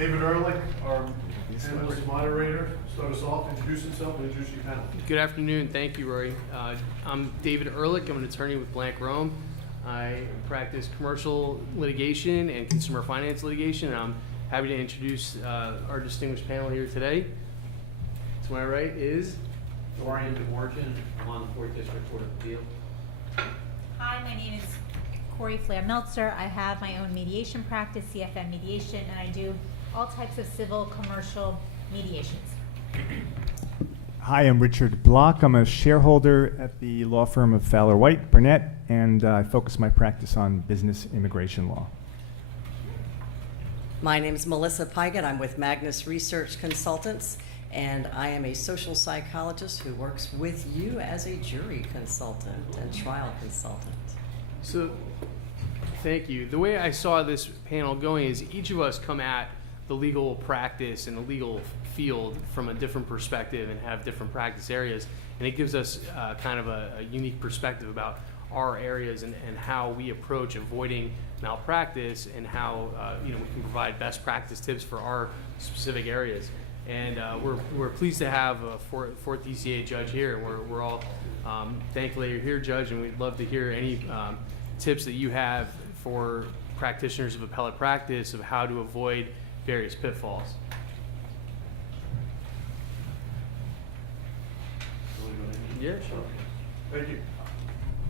David Ehrlich, our panelist moderator, start us off, introduce himself, and introduce your panel. Good afternoon. Thank you, Rory. I'm David Ehrlich. I'm an attorney with Blank Rome. I practice commercial litigation and consumer finance litigation, and I'm happy to introduce our distinguished panel here today. To my right is Dorian DeMorgan. I'm on the 4th District Court of Appeal. Hi, my name is Corey Flair-Meltzer. I have my own mediation practice, CFM Mediation, and I do all types of civil, commercial mediations. Hi, I'm Richard Block. I'm a shareholder at the law firm of Fowler White Burnett, and I focus my practice on business immigration law. My name is Melissa Pygott. I'm with Magnus Research Consultants, and I am a social psychologist who works with you as a jury consultant and trial consultant. So, thank you. The way I saw this panel going is each of us come at the legal practice and the legal field from a different perspective and have different practice areas, and it gives us kind of a unique perspective about our areas and how we approach avoiding malpractice and how we can provide best practice tips for our specific areas. And we're pleased to have a fourth DCA judge here. We're all thankful that you're here, Judge, and we'd love to hear any tips that you have for practitioners of appellate practice of how to avoid various pitfalls. Yeah, sure. Thank you.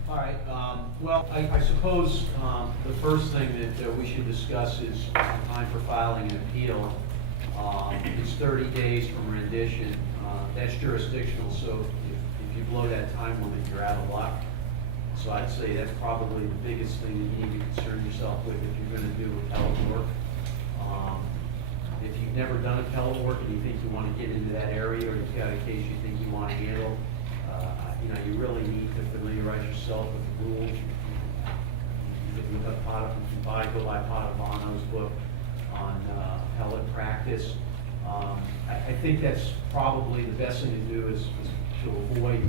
All right. Well, I suppose the first thing that we should discuss is time for filing an appeal. It's 30 days from rendition. That's jurisdictional, so if you blow that time limit, you're out of luck. So I'd say that's probably the biggest thing that you need to concern yourself with if you're going to do appellate work. If you've never done appellate work and you think you want to get into that area, or you've got a case you think you want to handle, you really need to familiarize yourself with the rules. You can look up go by Padovano's book on appellate practice. I think that's probably the best thing to do is to avoid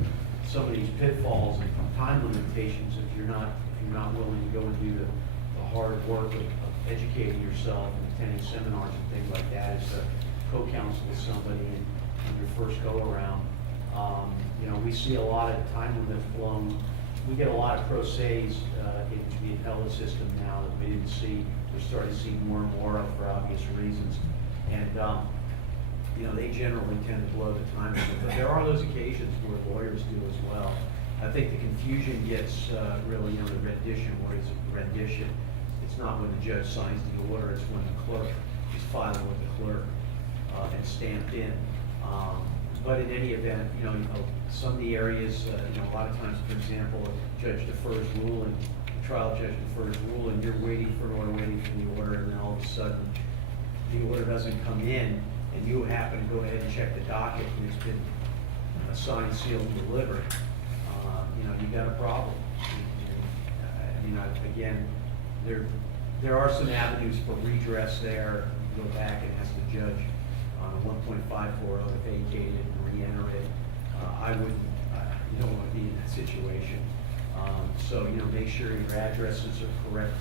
some of these pitfalls and time limitations if you're not willing to go and do the hard work of educating yourself and attending seminars and things like that as a co-counsel with somebody in your first go around. We see a lot of time limits blown. We get a lot of pro se's into the appellate system now that we didn't see. We're starting to see more and more of for obvious reasons. And they generally tend to blow the time limit. But there are those occasions where lawyers do as well. I think the confusion gets really the rendition. What is a rendition? It's not when the judge signs the order, it's when the clerk is filing with the clerk and stamped in. But in any event, some of the areas, a lot of times, for example, a judge defers ruling, the trial judge defers ruling, you're waiting for an order, waiting for the order, and then all of a sudden, the order doesn't come in, and you happen to go ahead and check the docket, and it's been signed, sealed, and delivered. You got a problem. Again, there are some avenues for redress there. Go back and ask the judge on a 1.540 to vacate it and re-enter it. I wouldn't, you don't want to be in that situation. So, make sure your addresses are correct,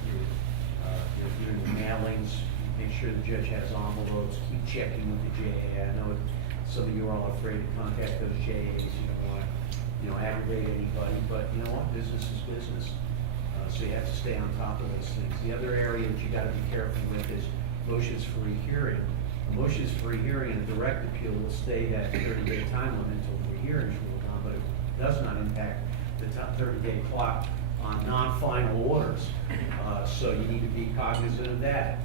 your mailings, make sure the judge has envelopes, keep checking with the JA. I know some of you are all afraid to contact those JAs. You don't want to, aggravate anybody, but you know what, business is business. So you have to stay on top of those things. The other area that you got to be careful with is motions for rehearing. Motions for rehearing and a direct appeal will stay that 30-day time limit until the rehearing is ruled on, but it does not impact the 30-day clock on non-final orders. So you need to be cognizant of that.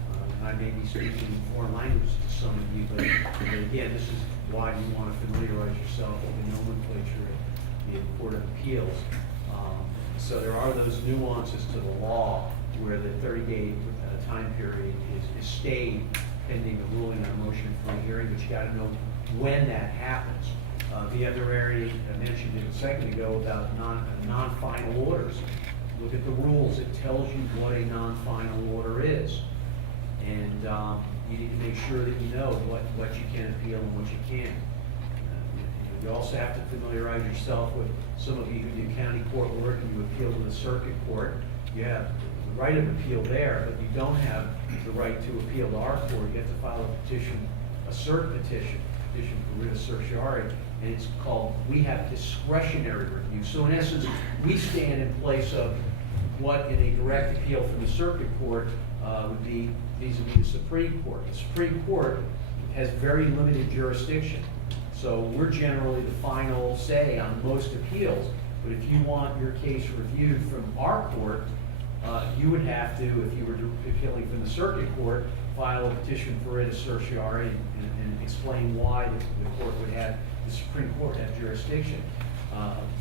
I may be speaking in foreign language to some of you, but again, this is why you want to familiarize yourself with the nomenclature of the Court of Appeals. So there are those nuances to the law where the 30-day time period is stayed pending the ruling on a motion for a hearing, but you got to know when that happens. The other area I mentioned a second ago about non-final orders. Look at the rules. It tells you what a non-final order is. And you need to make sure that you know what you can appeal and what you can't. You also have to familiarize yourself with some of you who do county court work and you appeal to the circuit court. You have right of appeal there, but you don't have the right to appeal to our court. You have to file a petition, a cert petition for writ of certiorari, and it's called, we have discretionary review. So in essence, we stand in place of what in a direct appeal from the circuit court would be vis-a-vis the Supreme Court. The Supreme Court has very limited jurisdiction. So we're generally the final say on most appeals. But if you want your case reviewed from our court, you would have to, if you were appealing from the circuit court, file a petition for writ of certiorari and explain why the court would have, the Supreme Court have jurisdiction.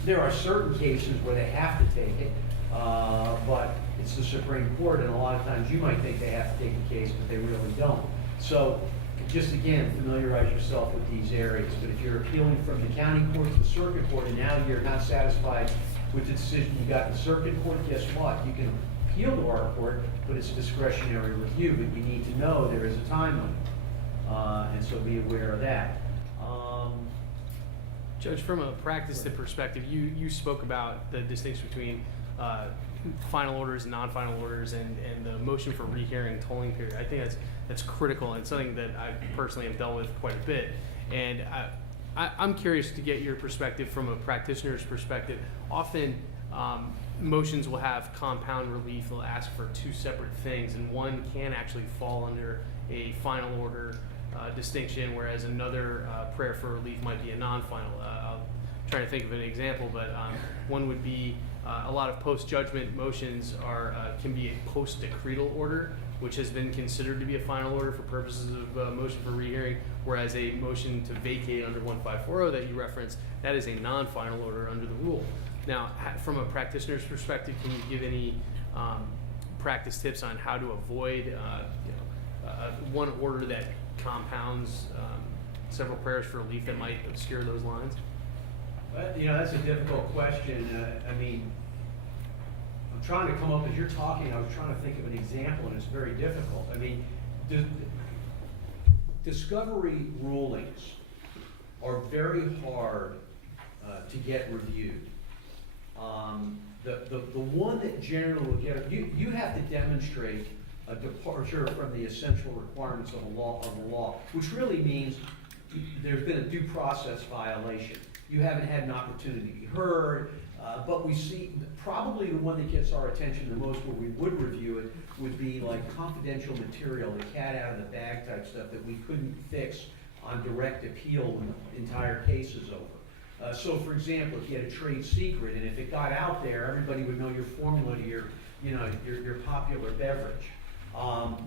There are certain cases where they have to take it, but it's the Supreme Court, and a lot of times you might think they have to take a case, but they really don't. So just again, familiarize yourself with these areas. But if you're appealing from the county court to the circuit court, and now you're not satisfied with the decision you got in the circuit court, guess what? You can appeal to our court, but it's discretionary review. But you need to know there is a time limit, and so be aware of that. Judge, from a practice perspective, you spoke about the distinction between final orders and non-final orders and the motion for rehearing tolling period. I think that's critical and something that I personally have dealt with quite a bit. And I'm curious to get your perspective from a practitioner's perspective. Often motions will have compound relief. They'll ask for two separate things, and one can actually fall under a final order distinction, whereas another prayer for relief might be a non-final. I'm trying to think of an example, but one would be a lot of post-judgment motions can be a post-decretal order, which has been considered to be a final order for purposes of motion for rehearing, whereas a motion to vacate under 1540 that you referenced, that is a non-final order under the rule. Now, from a practitioner's perspective, can you give any practice tips on how to avoid one order that compounds several prayers for relief that might obscure those lines? That's a difficult question. I mean, I'm trying to come up, as you're talking, I was trying to think of an example, and it's very difficult. I mean, discovery rulings are very hard to get reviewed. The one that generally will get, you have to demonstrate a departure from the essential requirements of the law, which really means there's been a due process violation. You haven't had an opportunity to be heard, but we see probably the one that gets our attention the most where we would review it would be like confidential material, the cat out of the bag type stuff that we couldn't fix on direct appeal when the entire case is over. So for example, if you had a trade secret and if it got out there, everybody would know your formula to your popular beverage.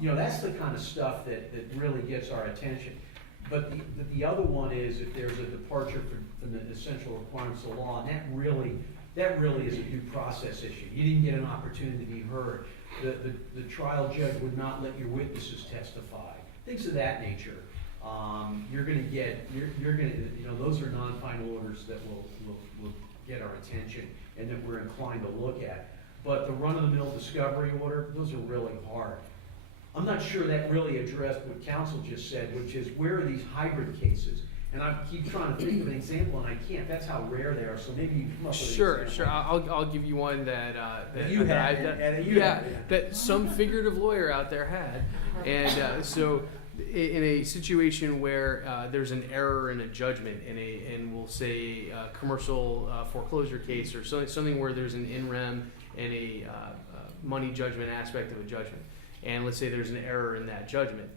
That's the kind of stuff that really gets our attention. But the other one is if there's a departure from the essential requirements of the law, and that really is a due process issue. You didn't get an opportunity to be heard. The trial judge would not let your witnesses testify. Things of that nature. Those are non-final orders that will get our attention and that we're inclined to look at. But the run-of-the-mill discovery order, those are really hard. I'm not sure that really addressed what counsel just said, which is where are these hybrid cases? And I keep trying to think of an example, and I can't. That's how rare they are. So maybe you come up with an example. Sure. I'll give you one that that some figurative lawyer out there had, and so in a situation where there's an error in a judgment and we'll say a commercial foreclosure case or something where there's an in rem and a money judgment aspect of a judgment. And let's say there's an error in that judgment.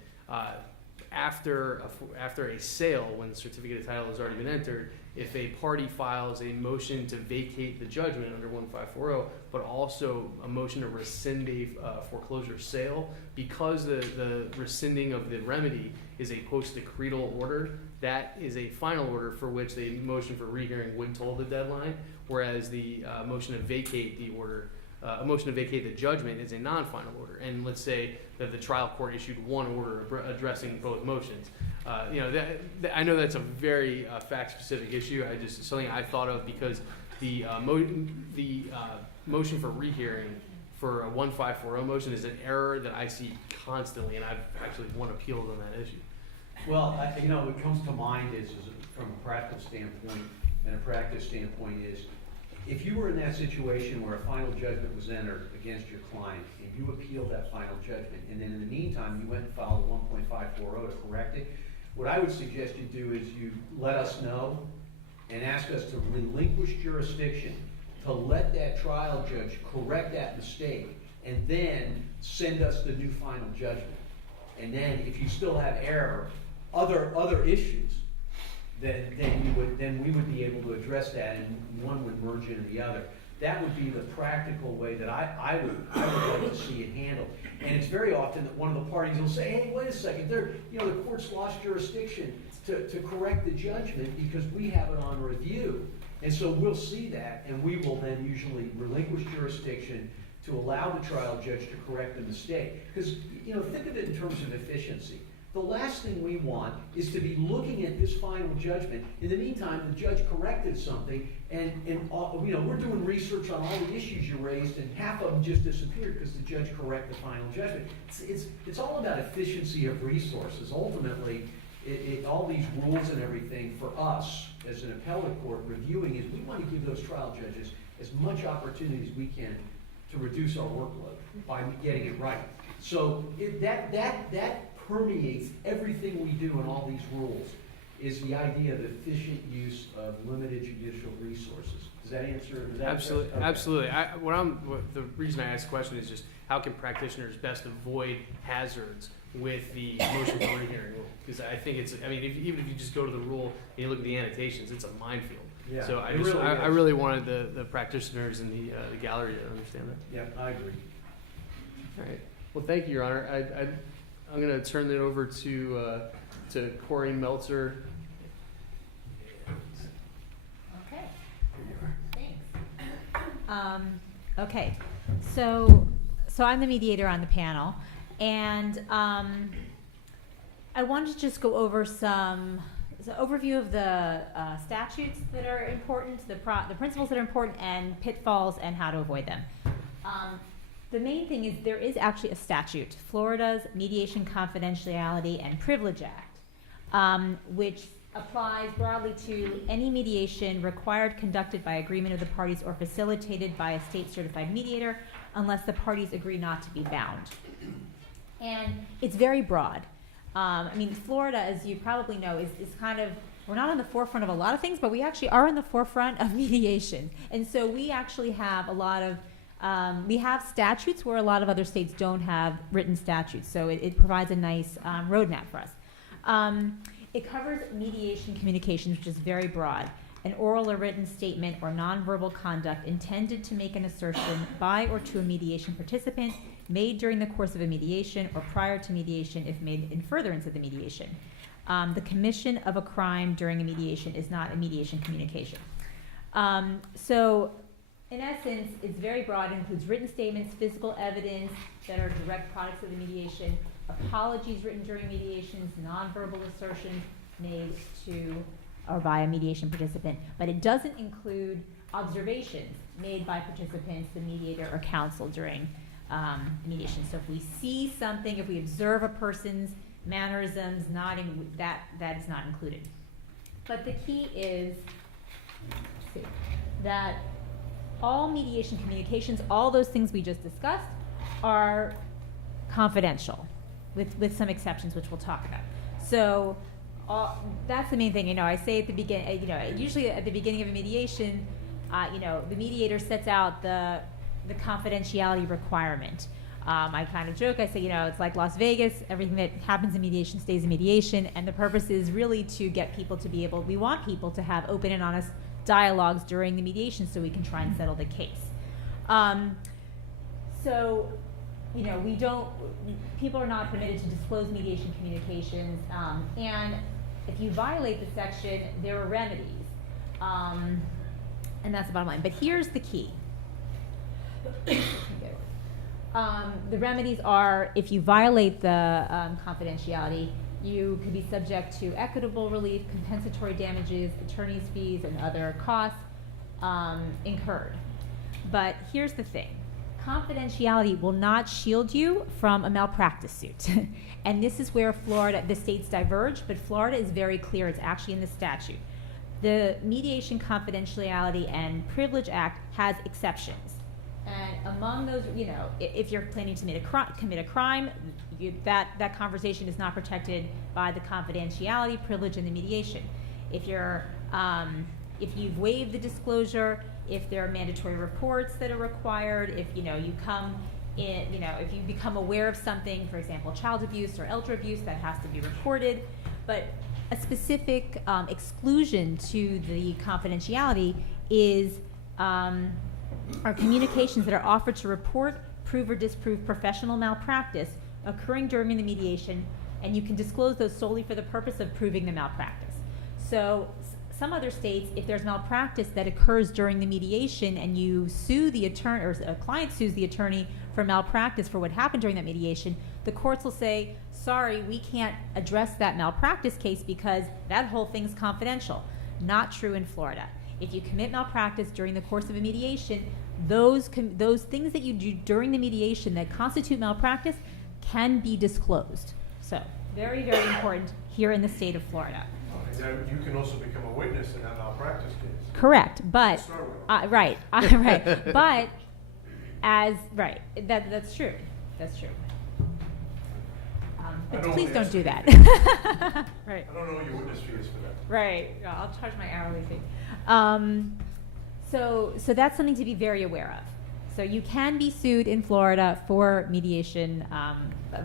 After a sale, when the certificate of title has already been entered, if a party files a motion to vacate the judgment under 1540, but also a motion to rescind a foreclosure sale, because the rescinding of the remedy is a post-decretal order, that is a final order for which the motion for rehearing would toll the deadline, whereas the motion to vacate the order, a motion to vacate the judgment is a non-final order. And let's say that the trial court issued one order addressing both motions. I know that's a very fact-specific issue. It's something I thought of because the motion for rehearing for a 1540 motion is an error that I see constantly, and I've actually won appeals on that issue. Well, what comes to mind is from a practical standpoint, and a practice standpoint is, if you were in that situation where a final judgment was entered against your client, and you appealed that final judgment, and then in the meantime, you went and filed a 1.540 to correct it, what I would suggest you do is you let us know and ask us to relinquish jurisdiction, to let that trial judge correct that mistake, and then send us the new final judgment. And then if you still have error, other issues, then we would be able to address that, and one would merge into the other. That would be the practical way that I would like to see it handled. And it's very often that one of the parties will say, hey, wait a second, the court's lost jurisdiction to correct the judgment because we have it on review. And so we'll see that, and we will then usually relinquish jurisdiction to allow the trial judge to correct the mistake. Because, think of it in terms of efficiency. The last thing we want is to be looking at this final judgment. In the meantime, the judge corrected something, and we're doing research on all the issues you raised, and half of them just disappeared because the judge corrected the final judgment. It's all about efficiency of resources. Ultimately, all these rules and everything for us as an appellate court reviewing is we want to give those trial judges as much opportunity as we can to reduce our workload by getting it right. So that permeates everything we do in all these rules, is the idea of efficient use of limited judicial resources. Does that answer? Absolutely, Okay. absolutely. The reason I asked the question is just how can practitioners best avoid hazards with the motion for rehearing rule? Because I think even if you just go to the rule and you look at the annotations, it's a minefield. Yeah, so it I really wanted the practitioners in the gallery to understand that. Yeah, I agree. All right. Well, thank you, Your Honor. I'm going to turn it over to Corey Meltzer. Okay. Thanks. Okay. So I'm the mediator on the panel, and I wanted to just go over some overview of the statutes that are important, the principles that are important, and pitfalls and how to avoid them. The main thing is there is actually a statute, Florida's Mediation Confidentiality and Privilege Act, which applies broadly to any mediation required, conducted by agreement of the parties, or facilitated by a state-certified mediator, unless the parties agree not to be bound. And it's very broad. Florida, as you probably know, is kind of, we're not on the forefront of a lot of things, but we actually are in the forefront of mediation. And so we actually have a lot of we have statutes where a lot of other states don't have written statutes, so it provides a nice roadmap for us. It covers mediation communications, which is very broad. An oral or written statement or nonverbal conduct intended to make an assertion by or to a mediation participant made during the course of a mediation or prior to mediation if made in furtherance of the mediation. The commission of a crime during a mediation is not a mediation communication. So in essence, it's very broad. It includes written statements, physical evidence that are direct products of the mediation, apologies written during mediations, nonverbal assertions made to or by a mediation participant. But it doesn't include observations made by participants, the mediator, or counsel during mediation. So if we see something, if we observe a person's mannerisms, nodding, that is not included. But the key is that all mediation communications, all those things we just discussed, are confidential, with some exceptions, which we'll talk about. So that's the main thing. I say at the beginning, usually at the beginning of a mediation, the mediator sets out the confidentiality requirement. I kind of joke, I say, it's like Las Vegas, everything that happens in mediation stays in mediation, and the purpose is really to get people to we want people to have open and honest dialogues during the mediation so we can try and settle the case. People are not permitted to disclose mediation communications, and if you violate the section, there are remedies, and that's the bottom line. But here's the key. The remedies are, if you violate the confidentiality, you could be subject to equitable relief, compensatory damages, attorney's fees, and other costs incurred. But here's the thing. Confidentiality will not shield you from a malpractice suit. And this is where the states diverge, but Florida is very clear. It's actually in the statute. the Mediation Confidentiality and Privilege Act has exceptions. And among those, you know, if you're planning to commit a crime, that conversation is not protected by the confidentiality, privilege, and the mediation. If you're, if you've waived the disclosure, if there are mandatory reports that are required, if you know you come in, you know, if you become aware of something, for example, child abuse or elder abuse, that has to be reported. But a specific exclusion to the confidentiality is are communications that are offered to report, prove, or disprove professional malpractice occurring during the mediation, and you can disclose those solely for the purpose of proving the malpractice. So some other states, if there's malpractice that occurs during the mediation and you sue the attorney, or a client sues the attorney for malpractice for what happened during that mediation, the courts will say, sorry, we can't address that malpractice case because that whole thing's confidential. Not true in Florida. If you commit malpractice during the course of a mediation, those things that you do during the mediation that constitute malpractice can be disclosed. So, very, very important here in the state of Florida. Now, you can also become a witness in that malpractice case. Correct, but To start with. right, but that's true. That's true. But don't please wanna don't ask do you. that. Right. I don't know what your witness fee is for that. Right. Yeah, I'll charge my hourly fee. So that's something to be very aware of. So you can be sued in Florida for mediation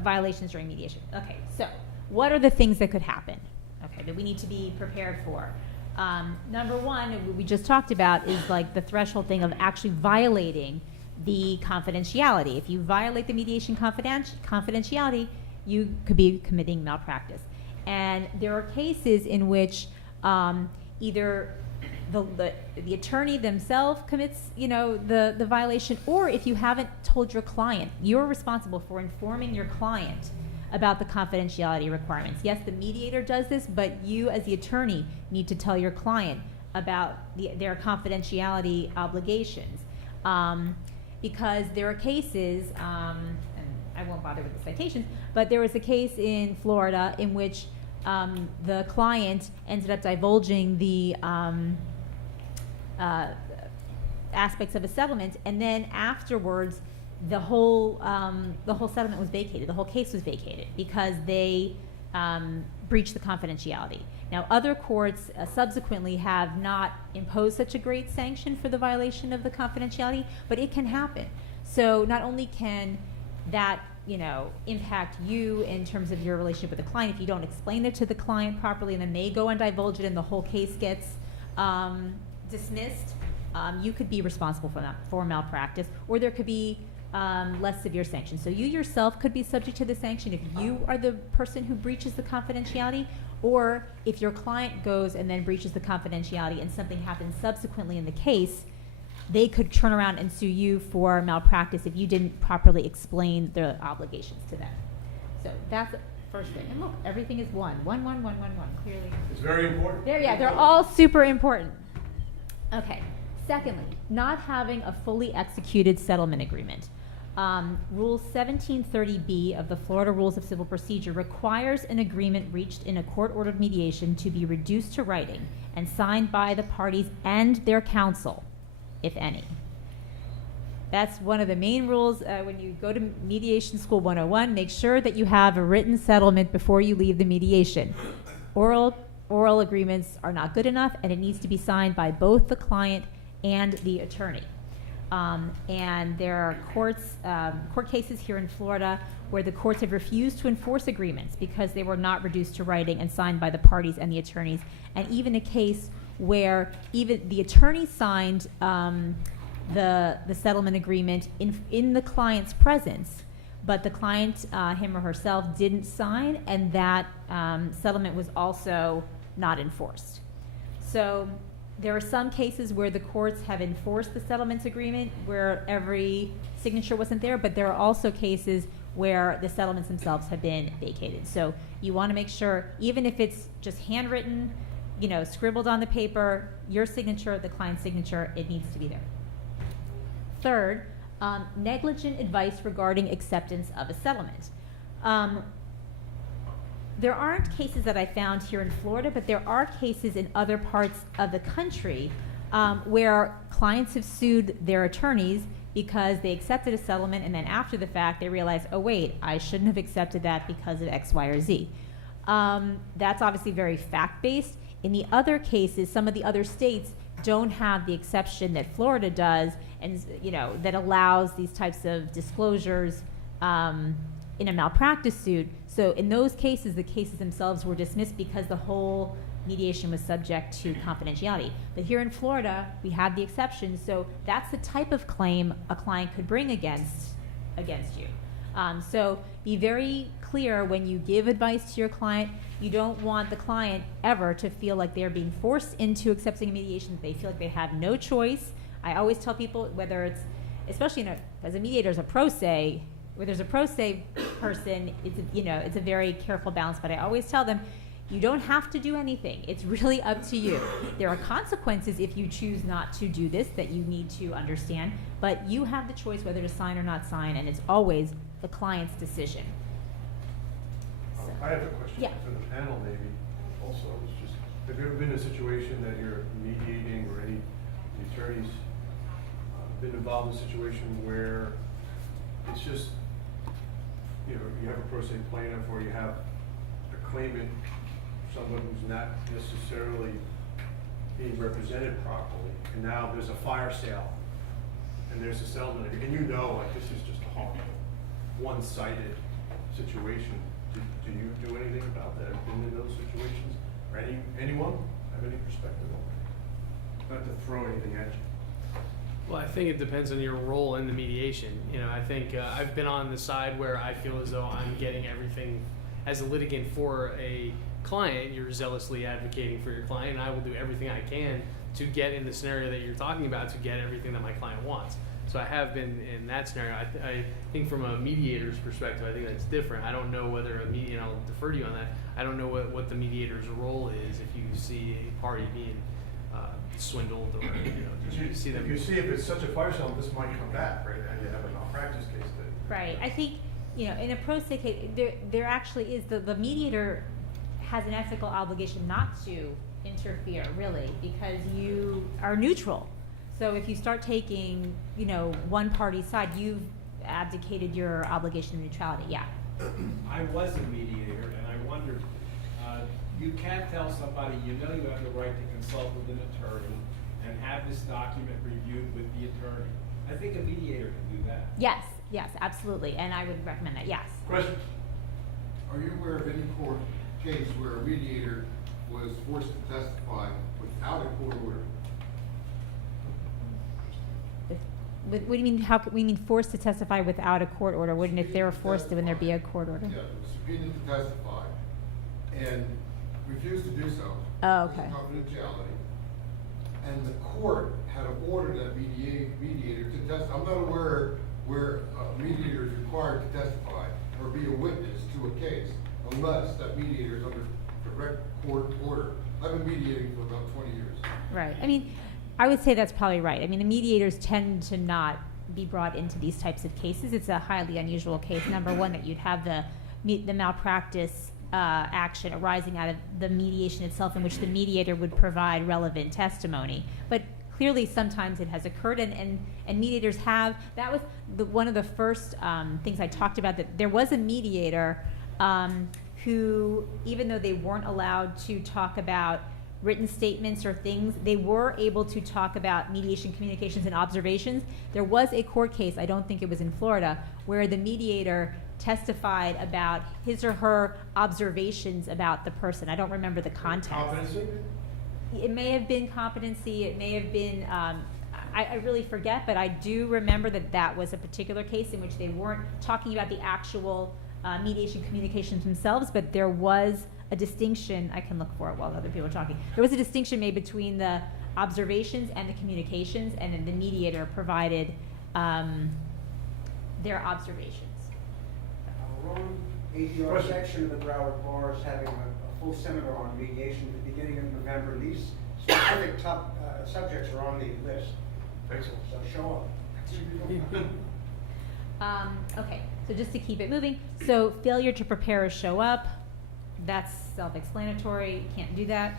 violations during mediation. Okay. So what are the things that could happen? Okay, that we need to be prepared for. Number one, we just talked about is like the threshold thing of actually violating the confidentiality. If you violate the mediation confidentiality, you could be committing malpractice. And there are cases in which either the attorney themselves commits, you know, the violation, or if you haven't told your client, you're responsible for informing your client about the confidentiality requirements. Yes, the mediator does this, but you as the attorney need to tell your client about their confidentiality obligations. Because there are cases, and I won't bother with the citations, but there was a case in Florida in which the client ended up divulging the aspects of a settlement, and then afterwards the whole settlement was vacated. The whole case was vacated because they breached the confidentiality. Now, other courts subsequently have not imposed such a great sanction for the violation of the confidentiality, but it can happen. So not only can that, you know, impact you in terms of your relationship with the client if you don't explain it to the client properly, and then they go and divulge it and the whole case gets dismissed, you could be responsible for malpractice, or there could be less severe sanctions. So you yourself could be subject to the sanction if you are the person who breaches the confidentiality, or if your client goes and then breaches the confidentiality and something happens subsequently in the case, they could turn around and sue you for malpractice if you didn't properly explain the obligations to them. So that's the first thing. And look, everything is one, clearly. It's very important. They're all super important. Okay. Secondly, not having a fully executed settlement agreement. Rule 1730B of the Florida Rules of Civil Procedure requires an agreement reached in a court-ordered mediation to be reduced to writing and signed by the parties and their counsel, if any. That's one of the main rules when you go to Mediation School 101. Make sure that you have a written settlement before you leave the mediation. Oral agreements are not good enough, and it needs to be signed by both the client and the attorney. And there are court cases here in Florida where the courts have refused to enforce agreements because they were not reduced to writing and signed by the parties and the attorneys. And even a case where even the attorney signed the settlement agreement in the client's presence, but the client, him or herself, didn't sign, and that settlement was also not enforced. So there are some cases where the courts have enforced the settlement agreement where every signature wasn't there, but there are also cases where the settlements themselves have been vacated. So you want to make sure, even if it's just handwritten, you know, scribbled on the paper, your signature, the client's signature, it needs to be there. Third, negligent advice regarding acceptance of a settlement. there aren't cases that I found here in Florida, but there are cases in other parts of the country where clients have sued their attorneys because they accepted a settlement and then after the fact they realize, oh wait, I shouldn't have accepted that because of X, Y, or Z. That's obviously very fact-based. In the other cases, some of the other states don't have the exception that Florida does, and that allows these types of disclosures in a malpractice suit. So in those cases, the cases themselves were dismissed because the whole mediation was subject to confidentiality. But here in Florida, we have the exception, so that's the type of claim a client could bring against you. So be very clear when you give advice to your client. You don't want the client ever to feel like they're being forced into accepting a mediation, that they feel like they have no choice. I always tell people, whether it's, especially as a mediator, as a pro se, where there's a pro se person, it's a very careful balance, but I always tell them, you don't have to do anything. It's really up to you. There are consequences if you choose not to do this that you need to understand, but you have the choice whether to sign or not sign, and it's always the client's decision. I have a question Yeah. for the panel, maybe. Also, it's just, have you ever been in a situation that you're mediating, or any attorneys been involved in a situation where it's just, you have a pro se plaintiff, or you have a claimant, someone who's not necessarily being represented properly, and now there's a fire sale, and there's a settlement, and like this is just a horrible, one-sided situation. Do you do anything about that? Have you been in those situations? Or anyone have any perspective on it? Not to throw anything at you. Well, I think it depends on your role in the mediation. I think I've been on the side where I feel as though I'm getting everything as a litigant for a client. You're zealously advocating for your client, and I will do everything I can to get in the scenario that you're talking about, to get everything that my client wants. So I have been in that scenario. I think from a mediator's perspective, I think that's different. I don't know whether I'll defer to you on that. I don't know what the mediator's role is if you see a party being swindled, or just you see them. If you see if it's such a fire sale, this might come back, right? And you have a malpractice case that. Right. I think, in a pro se case, there actually is, the mediator has an ethical obligation not to interfere, really, because you are neutral. So if you start taking, one party's side, you've abdicated your obligation of neutrality. Yeah. I was a mediator, and I wondered, you can't tell somebody, you have the right to consult with an attorney and have this document reviewed with the attorney. I think a mediator can do that. Yes, absolutely, and I would recommend that. Yes. Question? Are you aware of any court case where a mediator was forced to testify without a court order? What do you mean? We mean forced to testify without a court order? Wouldn't, if they were forced to, wouldn't there be a court order? Yeah, subpoenaed to testify and refused to do so. Oh, okay. Because of confidentiality. And the court had ordered that mediator to testify. I'm not aware where a mediator is required to testify or be a witness to a case unless that mediator is under direct court order. I've been mediating for about 20 years. Right. I would say that's probably right. The mediators tend to not be brought into these types of cases. It's a highly unusual case. Number one, that you'd have the malpractice action arising out of the mediation itself, in which the mediator would provide relevant testimony. But clearly, sometimes it has occurred, and mediators have. That was one of the first things I talked about. That there was a mediator who, even though they weren't allowed to talk about written statements or things, they were able to talk about mediation communications and observations. There was a court case, I don't think it was in Florida, where the mediator testified about his or her observations about the person. I don't remember the context. Competency? It may have been competency, it may have been, I really forget, but I do remember that was a particular case in which they weren't talking about the actual mediation communications themselves, but there was a distinction. I can look for it while other people are talking. There was a distinction made between the observations and the communications, and then the mediator provided their observations. Ron, ADR section of the Broward Bar is having a full seminar on mediation at the beginning of November. These specific top subjects are on the list. Excellent. So show up. Okay, so just to keep it moving. So failure to prepare or show up, That's self-explanatory, can't do that.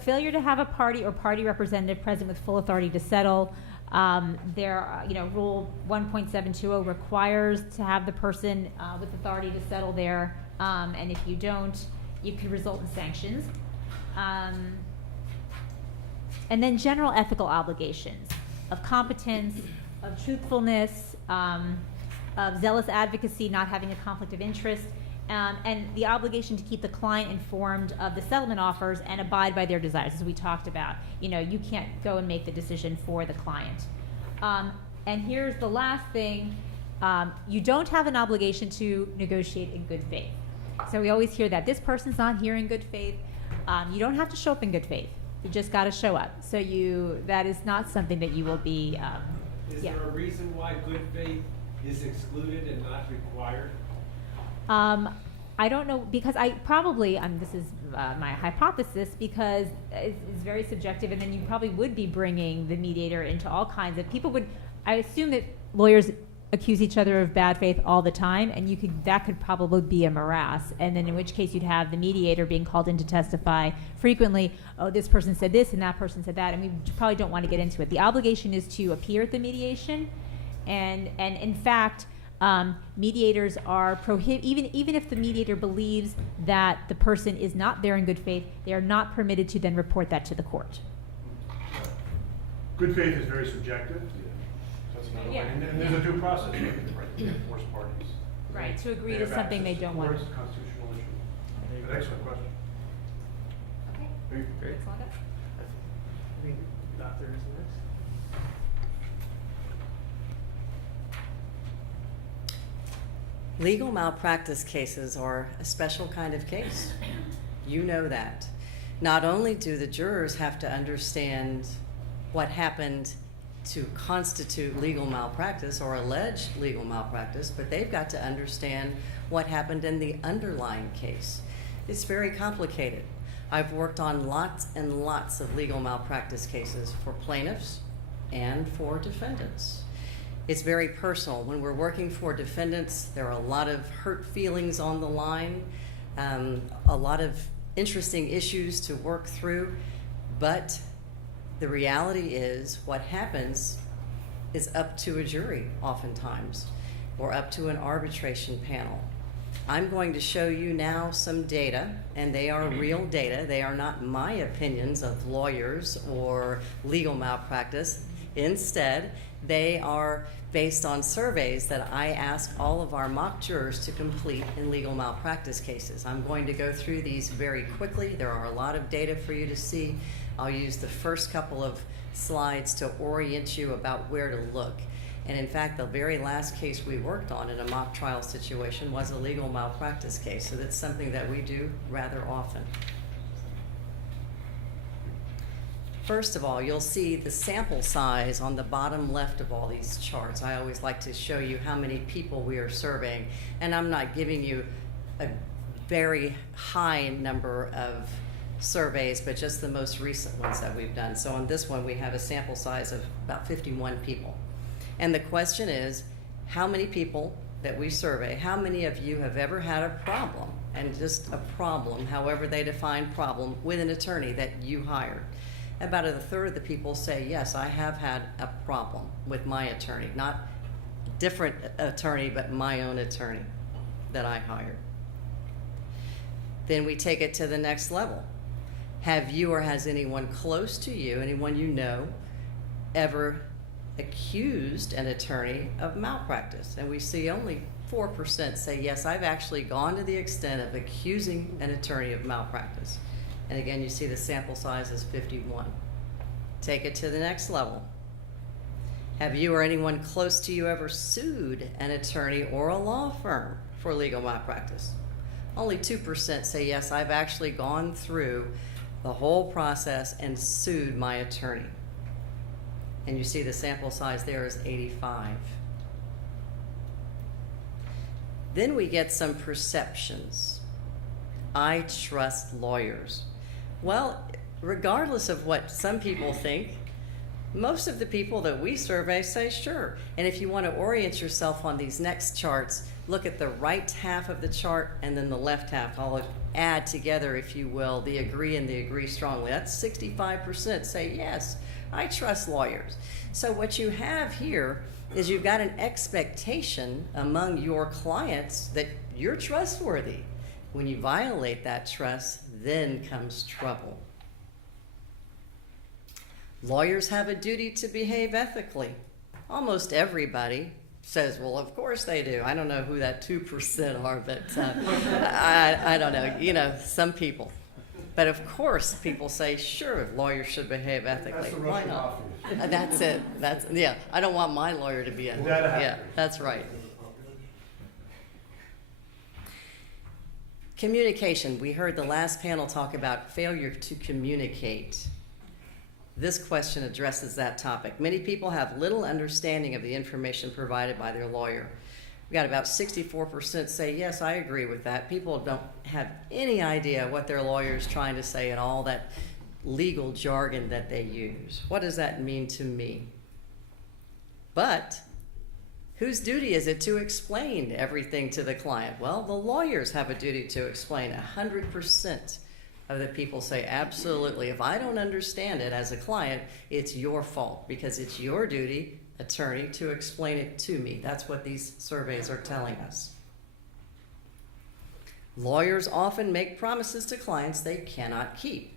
Failure to have a party or party representative present with full authority to settle. Rule 1.720 requires to have the person with authority to settle there, and if you don't, you could result in sanctions. And then general ethical obligations of competence, of truthfulness, of zealous advocacy, not having a conflict of interest, and the obligation to keep the client informed of the settlement offers and abide by their desires, as we talked about. You can't go and make the decision for the client. And here's the last thing. You don't have an obligation to negotiate in good faith. So we always hear that this person's not here in good faith. You don't have to show up in good faith. You just got to show up. So that is not something that you will be. Is there a reason why good faith is excluded and not required? I don't know, because this is my hypothesis, because it's very subjective, and then you probably would be bringing the mediator into all kinds of I assume that lawyers accuse each other of bad faith all the time, and that could probably be a morass, and then in which case you'd have the mediator being called in to testify frequently. Oh, this person said this and that person said that, and we probably don't want to get into it. The obligation is to appear at the mediation, and in fact, mediators are even if the mediator believes that the person is not there in good faith, they are not permitted to then report that to the court. Good faith is very subjective. That's another way. Yeah. And there's a due process, right, to enforce parties. Right, to agree They to have something they access to don't want. courts, constitutional issue. An excellent question. Okay. Great. That's all I got. I think Dr. is next. Legal malpractice cases are a special kind of case. You know that. Not only do the jurors have to understand what happened to constitute legal malpractice or alleged legal malpractice, but they've got to understand what happened in the underlying case. It's very complicated. I've worked on lots and lots of legal malpractice cases for plaintiffs and for defendants. It's very personal. When we're working for defendants, there are a lot of hurt feelings on the line, a lot of interesting issues to work through, but the reality is what happens is up to a jury oftentimes, or up to an arbitration panel. I'm going to show you now some data, and they are real data. They are not my opinions of lawyers or legal malpractice. Instead, they are based on surveys that I ask all of our mock jurors to complete in legal malpractice cases. I'm going to go through these very quickly. There are a lot of data for you to see. I'll use the first couple of slides to orient you about where to look. And in fact, the very last case we worked on in a mock trial situation was a legal malpractice case, so that's something that we do rather often. First of all, you'll see the sample size on the bottom left of all these charts. I always like to show you how many people we are surveying, and I'm not giving you a very high number of surveys, but just the most recent ones that we've done. So on this one, we have a sample size of about 51 people. And the question is, how many people that we survey, how many of you have ever had a problem, and just a problem, however they define problem, with an attorney that you hired? About a third of the people say, yes, I have had a problem with my attorney. Not a different attorney, but my own attorney that I hired. Then we take it to the next level. Have you, or has anyone close to you, anyone you know, ever accused an attorney of malpractice? And we see only 4% say, yes, I've actually gone to the extent of accusing an attorney of malpractice. And again, you see the sample size is 51. Take it to the next level. Have you or anyone close to you ever sued an attorney or a law firm for legal malpractice? Only 2% say, yes, I've actually gone through the whole process and sued my attorney. And you see the sample size there is 85. Then we get some perceptions. I trust lawyers. Well, regardless of what some people think, most of the people that we survey say sure. And if you want to orient yourself on these next charts, look at the right half of the chart and then the left half. I'll add together, if you will, the agree and the agree strongly. That's 65% say, yes, I trust lawyers. So what you have here is you've got an expectation among your clients that you're trustworthy. When you violate that trust, then comes trouble. Lawyers have a duty to behave ethically. Almost everybody says, well, of course they do. I don't know who that 2% are, but I don't know. You know, some people. But of course, people say, sure, lawyers should behave ethically. That's the Why Russian not? mafia. That's it. That's, yeah. I don't want my lawyer to be a. Yeah, that's right. Communication. We heard the last panel talk about failure to communicate. This question addresses that topic. Many people have little understanding of the information provided by their lawyer. We got about 64% say, yes, I agree with that. People don't have any idea what their lawyer is trying to say and all that legal jargon that they use. What does that mean to me? But whose duty is it to explain everything to the client? Well, the lawyers have a duty to explain. 100% of the people say, absolutely. If I don't understand it as a client, it's your fault because it's your duty, attorney, to explain it to me. That's what these surveys are telling us. Lawyers often make promises to clients they cannot keep.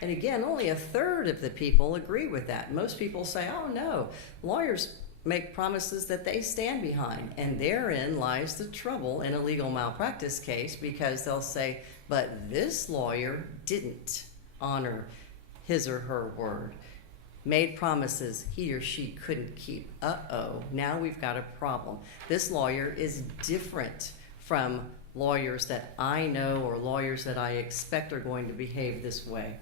And again, only a third of the people agree with that. Most people say, oh no, lawyers make promises that they stand behind. And therein lies the trouble in a legal malpractice case, because they'll say, but this lawyer didn't honor his or her word, made promises he or she couldn't keep. Uh-oh, now we've got a problem. This lawyer is different from lawyers that I know or lawyers that I expect are going to behave this way.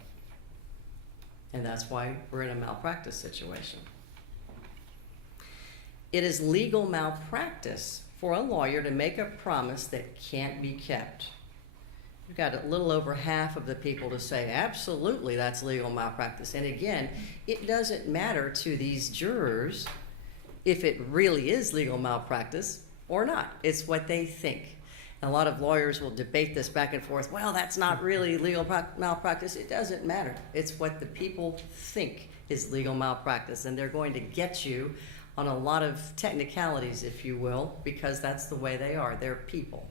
And that's why we're in a malpractice situation. It is legal malpractice for a lawyer to make a promise that can't be kept. You've got a little over half of the people to say, absolutely, that's legal malpractice. And again, it doesn't matter to these jurors if it really is legal malpractice or not. It's what they think. A lot of lawyers will debate this back and forth. Well, that's not really legal malpractice. It doesn't matter. It's what the people think is legal malpractice. And they're going to get you on a lot of technicalities, if you will, because that's the way they are. They're people.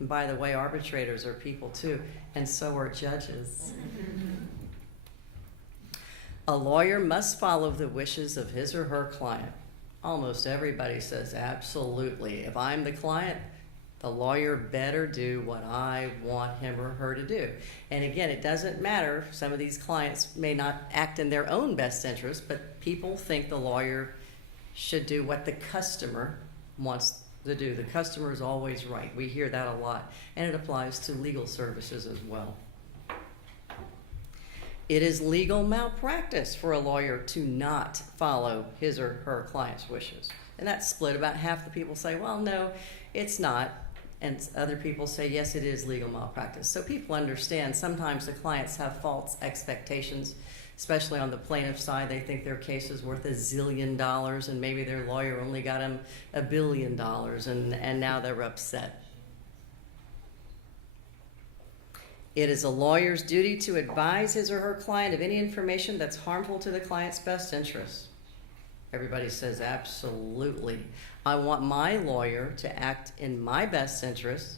And by the way, arbitrators are people too, and so are judges. A lawyer must follow the wishes of his or her client. Almost everybody says, absolutely. If I'm the client, the lawyer better do what I want him or her to do. And again, it doesn't matter. Some of these clients may not act in their own best interest, but people think the lawyer should do what the customer wants to do. The customer is always right. We hear that a lot, and it applies to legal services as well. It is legal malpractice for a lawyer to not follow his or her client's wishes. And that's split. About half the people say, well, no, it's not. And other people say, yes, it is legal malpractice. So people understand sometimes the clients have false expectations, especially on the plaintiff side. They think their case is worth $1 zillion, and maybe their lawyer only got them $1 billion, and now they're upset. It is a lawyer's duty to advise his or her client of any information that's harmful to the client's best interest. Everybody says, absolutely. I want my lawyer to act in my best interest,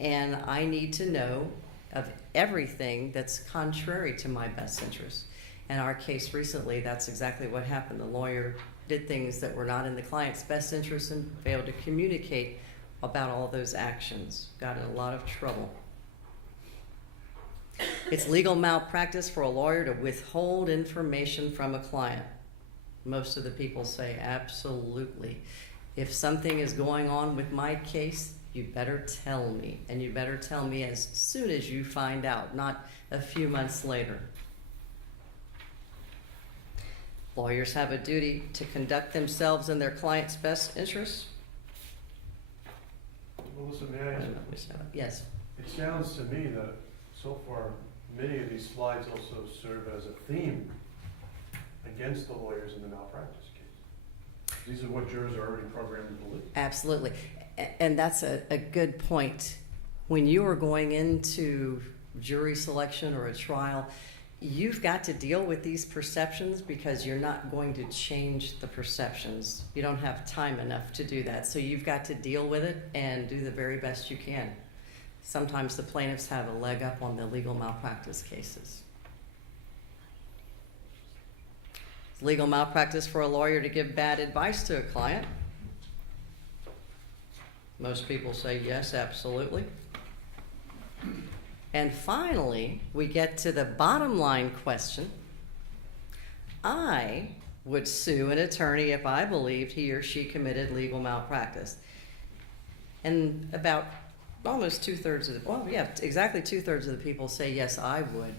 and I need to know of everything that's contrary to my best interest. In our case recently, that's exactly what happened. The lawyer did things that were not in the client's best interest and failed to communicate about all those actions. Got in a lot of trouble. It's legal malpractice for a lawyer to withhold information from a client. Most of the people say absolutely. If something is going on with my case, you better tell me. And you better tell me as soon as you find out, not a few months later. Lawyers have a duty to conduct themselves in their client's best interests. Melissa, may I ask? Yes. It sounds to me that so far many of these slides also serve as a theme against the lawyers in the malpractice case. These are what jurors are already programmed to believe. Absolutely. And that's a good point. When you are going into jury selection or a trial, you've got to deal with these perceptions because you're not going to change the perceptions. You don't have time enough to do that. So you've got to deal with it and do the very best you can. Sometimes the plaintiffs have a leg up on the legal malpractice cases. It's legal malpractice for a lawyer to give bad advice to a client. Most people say yes, absolutely. And finally, we get to the bottom line question. I would sue an attorney if I believed he or she committed legal malpractice. And about almost two-thirds of exactly two-thirds of the people say, yes, I would.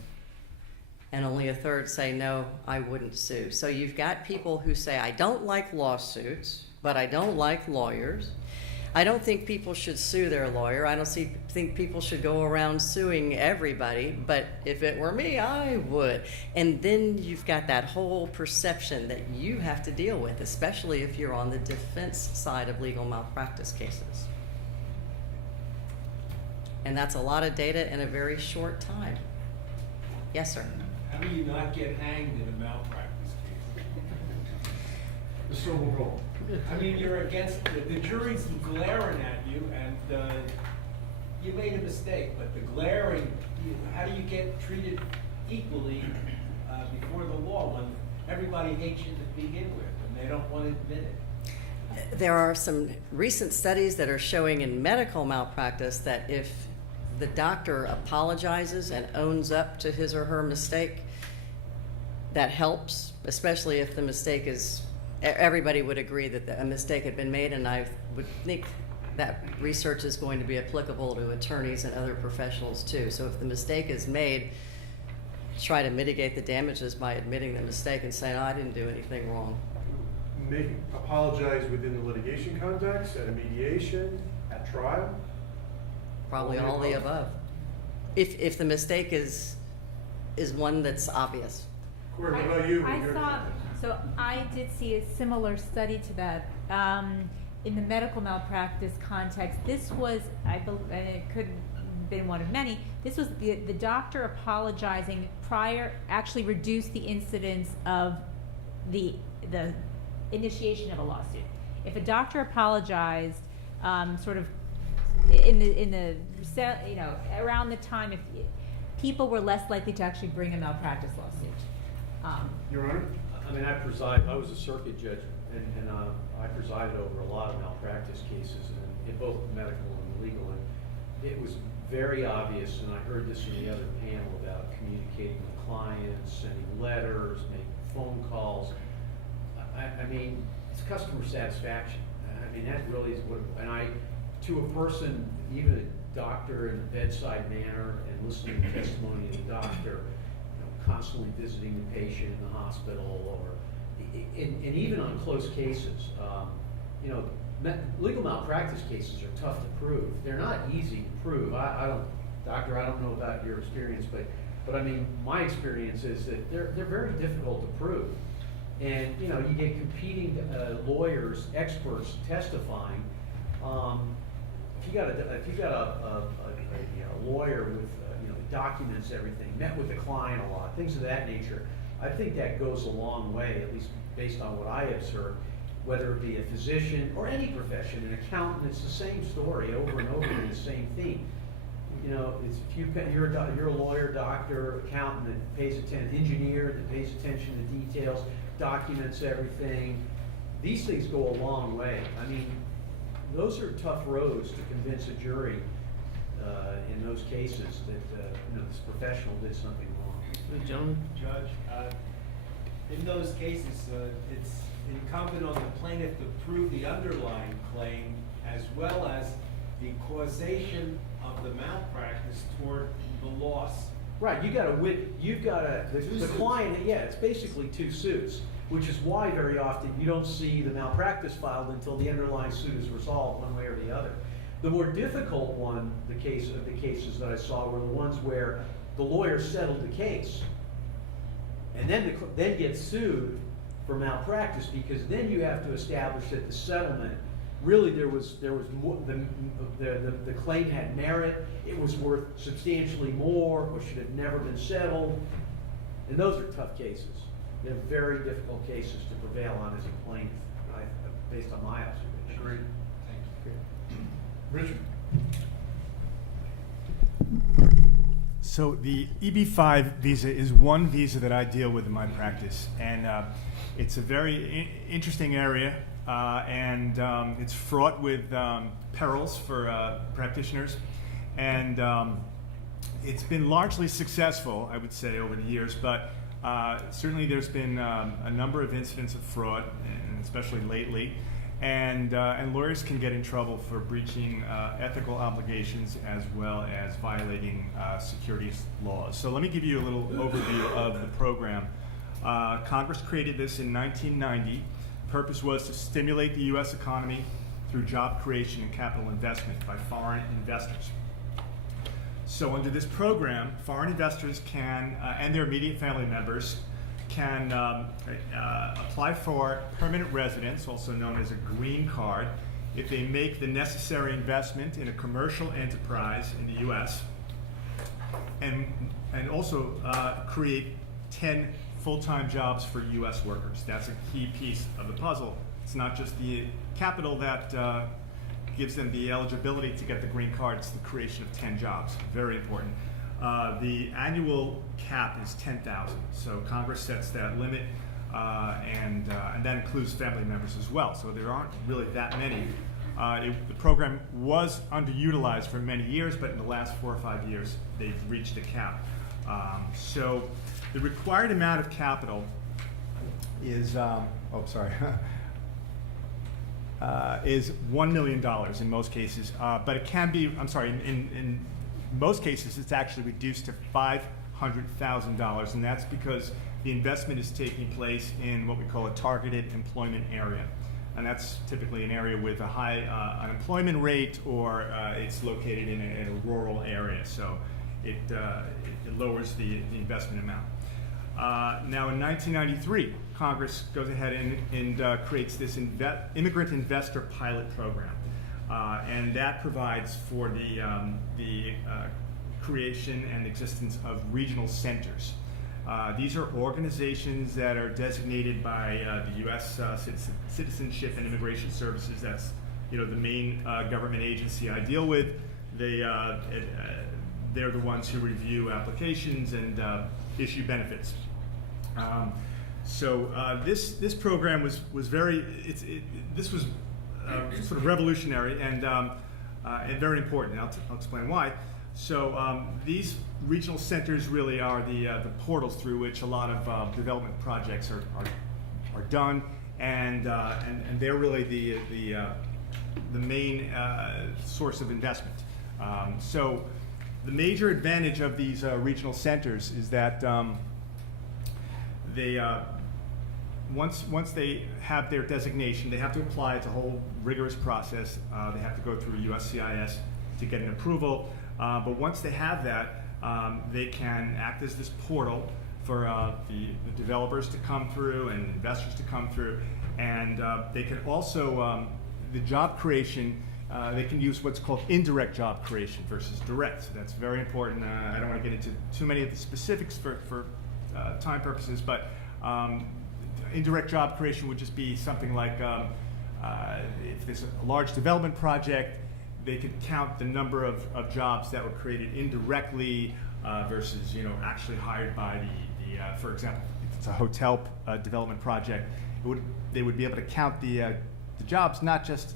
And only a third say, no, I wouldn't sue. So you've got people who say, I don't like lawsuits, but I don't like lawyers. I don't think people should sue their lawyer. I don't think people should go around suing everybody, but if it were me, I would. And then you've got that whole perception that you have to deal with, especially if you're on the defense side of legal malpractice cases. And that's a lot of data in a very short time. Yes, sir. How do you not get hanged in a malpractice case? The silver rule. I mean, you're against, the jury's glaring at you, and you made a mistake, but the glaring, how do you get treated equally before the law when everybody hates you to begin with, and they don't want to admit it? There are some recent studies that are showing in medical malpractice that if the doctor apologizes and owns up to his or her mistake, that helps, especially if the mistake is, everybody would agree that a mistake had been made, and I would think that research is going to be applicable to attorneys and other professionals too. So if the mistake is made, try to mitigate the damages by admitting the mistake and saying, oh, I didn't do anything wrong. Apologize within the litigation context, at a mediation, at trial? Probably all the above. If the mistake is one that's obvious. Corey, what about you? So I did see a similar study to that. In the medical malpractice context, this was, I believe, and it could have been one of many, this was the doctor apologizing prior, actually reduced the incidence of the initiation of a lawsuit. If a doctor apologized, sort of around the time, if people were less likely to actually bring a malpractice lawsuit. Your Honor? I was a circuit judge, and I presided over a lot of malpractice cases, in both medical and legal, and it was very obvious, and I heard this in the other panel about communicating with clients, sending letters, making phone calls. I mean, it's customer satisfaction. I mean, that really is what, to a person, even a doctor in a bedside manner and listening to testimony of the doctor, constantly visiting the patient in the hospital, or and even on close cases, legal malpractice cases are tough to prove. They're not easy to prove. Doctor, I don't know about your experience, but I mean, my experience is that they're very difficult to prove. And you get competing lawyers, experts testifying. If you got a lawyer with documents everything, met with the client a lot, things of that nature, I think that goes a long way, at least based on what I observed, whether it be a physician or any profession, an accountant, it's the same story over and over again, the same theme. It's if you're a lawyer, doctor, accountant that pays attention, engineer that pays attention to details, documents everything, these things go a long way. I mean, those are tough roads to convince a jury in those cases that this professional did something wrong. Gentlemen? Judge, in those cases, it's incumbent on the plaintiff to prove the underlying claim as well as the causation of the malpractice toward the loss. Right, the client, it's basically two suits, which is why very often you don't see the malpractice filed until the underlying suit is resolved one way or the other. The more difficult one, the cases that I saw were the ones where the lawyer settled the case and then gets sued for malpractice, because then you have to establish that the settlement really there was more, the claim had merit, it was worth substantially more, or should have never been settled. And those are tough cases. They're very difficult cases to prevail on as a plaintiff, based on my observation. Agreed. Thank you. Richard? So the EB-5 visa is one visa that I deal with in my practice, and it's a very interesting area, and it's fraught with perils for practitioners, and it's been largely successful, I would say, over the years, but certainly there's been a number of incidents of fraud, and especially lately, and lawyers can get in trouble for breaching ethical obligations as well as violating securities laws. So let me give you a little overview of the program. Congress created this in 1990. The purpose was to stimulate the U.S. economy through job creation and capital investment by foreign investors. So under this program, foreign investors can, and their immediate family members, can apply for permanent residence, also known as a green card, if they make the necessary investment in a commercial enterprise in the U.S. and also create 10 full-time jobs for U.S. workers. That's a key piece of the puzzle. It's not just the capital that gives them the eligibility to get the green card, it's the creation of 10 jobs. Very important. The annual cap is 10,000, so Congress sets that limit, and that includes family members as well. So there aren't really that many. The program was underutilized for many years, but in the last 4 or 5 years, they've reached a cap. So the required amount of capital is, is $1 million in most cases, but it can be, in most cases it's actually reduced to $500,000, and that's because the investment is taking place in what we call a targeted employment area. And that's typically an area with a high unemployment rate, or it's located in a rural area, so it lowers the investment amount. Now in 1993, Congress goes ahead and creates this immigrant investor pilot program. And that provides for the creation and existence of regional centers. These are organizations that are designated by the U.S. Citizenship and Immigration Services. That's the main government agency I deal with. They're the ones who review applications and issue benefits. This program was very this was sort of revolutionary and very important. I'll explain why. So these regional centers really are the portals through which a lot of development projects are done, and they're really the main source of investment. So the major advantage of these regional centers is that they once they have their designation, they have to apply. It's a whole rigorous process. They have to go through USCIS to get an approval. But once they have that, they can act as this portal for the developers to come through and investors to come through. And they can also, the job creation, they can use what's called indirect job creation versus direct. So that's very important. I don't want to get into too many of the specifics for time purposes, but indirect job creation would just be something like if there's a large development project, they could count the number of jobs that were created indirectly versus actually hired by the for example, if it's a hotel development project, they would be able to count the jobs not just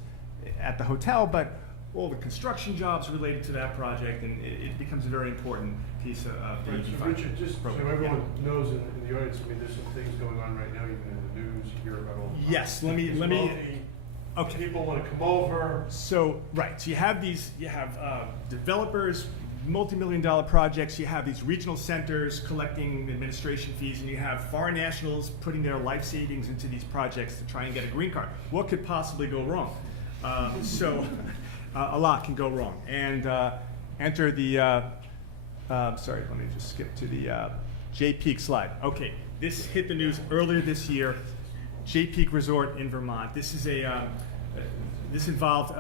at the hotel, but all the construction jobs related to that project, and it becomes a very important piece of the So Richard, just so everyone knows in the audience, there's some things going on right now, even in the news, you hear about all the time. Yes, let me. Okay. People want to come over. So so you have developers, multi-million-dollar projects. You have these regional centers collecting administration fees, and you have foreign nationals putting their life savings into these projects to try and get a green card. What could possibly go wrong? A lot can go wrong. And enter the. Sorry, let me just skip to the J-Peak slide. Okay, this hit the news earlier this year. J-Peak Resort in Vermont. This is this involved,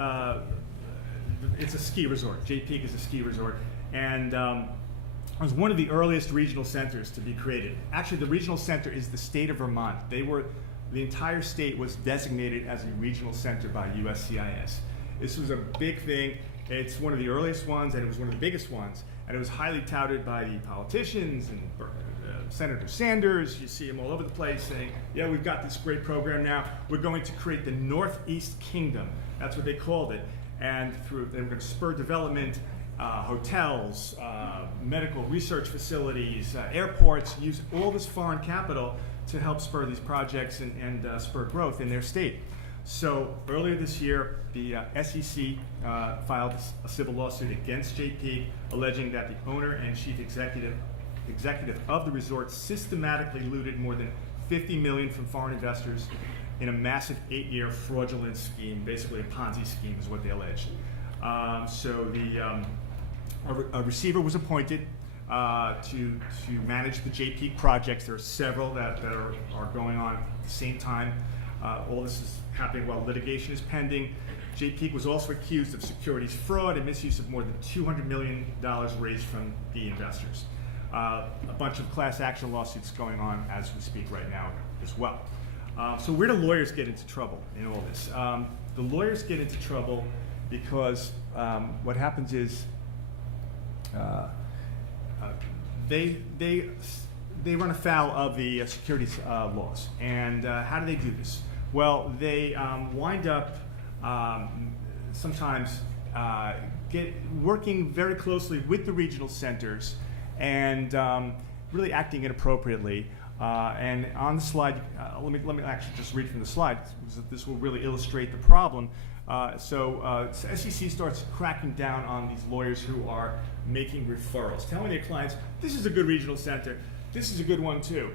it's a ski resort. Jay Peak is a ski resort. And it was one of the earliest regional centers to be created. Actually, the regional center is the state of Vermont. The entire state was designated as a regional center by USCIS. This was a big thing. It's one of the earliest ones, and it was one of the biggest ones. And it was highly touted by the politicians and Senator Sanders. You see him all over the place saying, yeah, we've got this great program now. We're going to create the Northeast Kingdom. That's what they called it. And they were going to spur development, hotels, medical research facilities, airports, use all this foreign capital to help spur these projects and spur growth in their state. So earlier this year, the SEC filed a civil lawsuit against Jay Peak, alleging that the owner and chief executive of the resort systematically looted more than $50 million from foreign investors in a massive 8-year fraudulent scheme, basically a Ponzi scheme is what they alleged. So a receiver was appointed to manage the Jay Peak projects. There are several that are going on at the same time. All this is happening while litigation is pending. Jay Peak was also accused of securities fraud and misuse of more than $200 million raised from the investors. A bunch of class action lawsuits going on as we speak right now as well. So where do lawyers get into trouble in all this? The lawyers get into trouble because what happens is they run afoul of the securities laws. And how do they do this? Well, they wind up sometimes working very closely with the regional centers and really acting inappropriately. And on the slide, let me actually just read from the slide. This will really illustrate the problem. SEC starts cracking down on these lawyers who are making referrals, telling their clients, this is a good regional center, this is a good one too.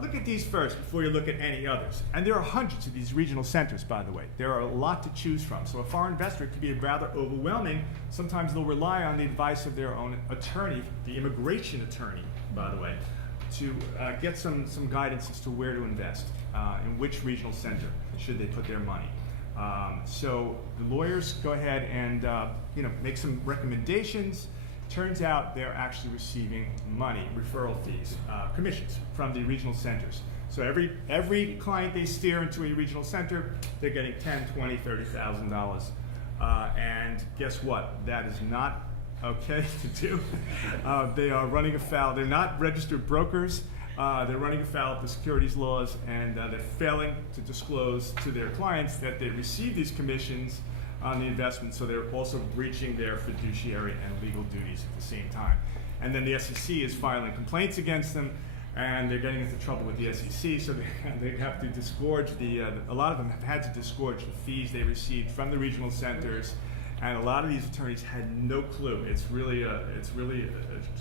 Look at these first before you look at any others. And there are hundreds of these regional centers, by the way. There are a lot to choose from. So a foreign investor can be rather overwhelming. Sometimes they'll rely on the advice of their own attorney, the immigration attorney, by the way, to get some guidance as to where to invest, in which regional center should they put their money. So the lawyers go ahead and make some recommendations. Turns out they're actually receiving money, referral fees, commissions from the regional centers. So every client they steer into a regional center, they're getting $10,000, $20,000, $30,000. And guess what? That is not okay to do. They are running afoul. They're not registered brokers. They're running afoul of the securities laws, and they're failing to disclose to their clients that they receive these commissions on the investment, so they're also breaching their fiduciary and legal duties at the same time. And then the SEC is filing complaints against them, and they're getting into trouble with the SEC, so they have to disgorge a lot of them have had to disgorge the fees they received from the regional centers, and a lot of these attorneys had no clue. It's really a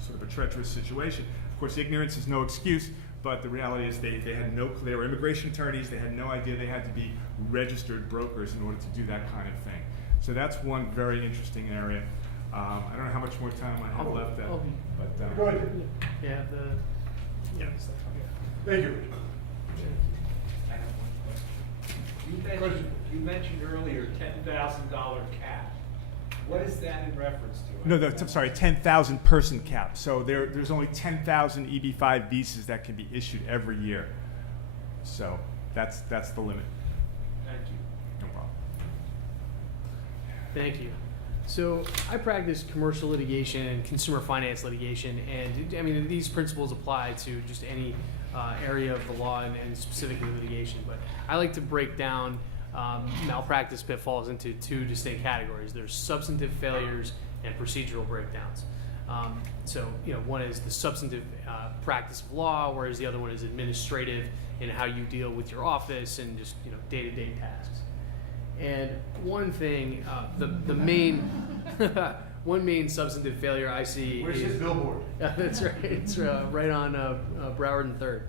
sort of a treacherous situation. Of course, ignorance is no excuse, but the reality is they had no clue. They were immigration attorneys. They had no idea they had to be registered brokers in order to do that kind of thing. So that's one very interesting area. I don't know how much more time I have left. Go ahead. Yeah, Thank you. I have one question. You mentioned earlier $10,000 cap. What is that in reference to? No, I'm sorry, 10,000 person cap. So there's only 10,000 EB-5 visas that can be issued every year. So that's the limit. Thank you. No problem. Thank you. So I practice commercial litigation and consumer finance litigation, and I mean these principles apply to just any area of the law and specifically litigation. But I like to break down malpractice pitfalls into two distinct categories. There's substantive failures and procedural breakdowns. One is the substantive practice of law, whereas the other one is administrative in how you deal with your office and just day-to-day tasks. And one thing, the main one main substantive failure I see Where's is his billboard? that's right. It's right on Broward and 3rd.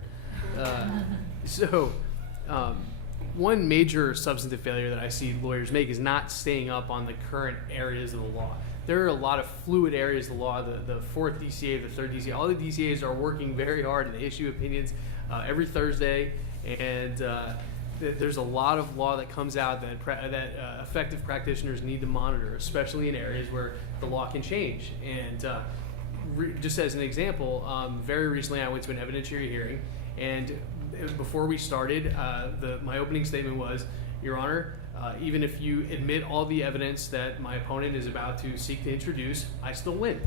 One major substantive failure that I see lawyers make is not staying up on the current areas of the law. There are a lot of fluid areas of the law. The 4th DCA, the 3rd DCA, all the DCAs are working very hard and they issue opinions every Thursday. And there's a lot of law that comes out that effective practitioners need to monitor, especially in areas where the law can change. And just as an example, very recently I went to an evidentiary hearing, and before we started, my opening statement was, Your Honor, even if you admit all the evidence that my opponent is about to seek to introduce, I still win.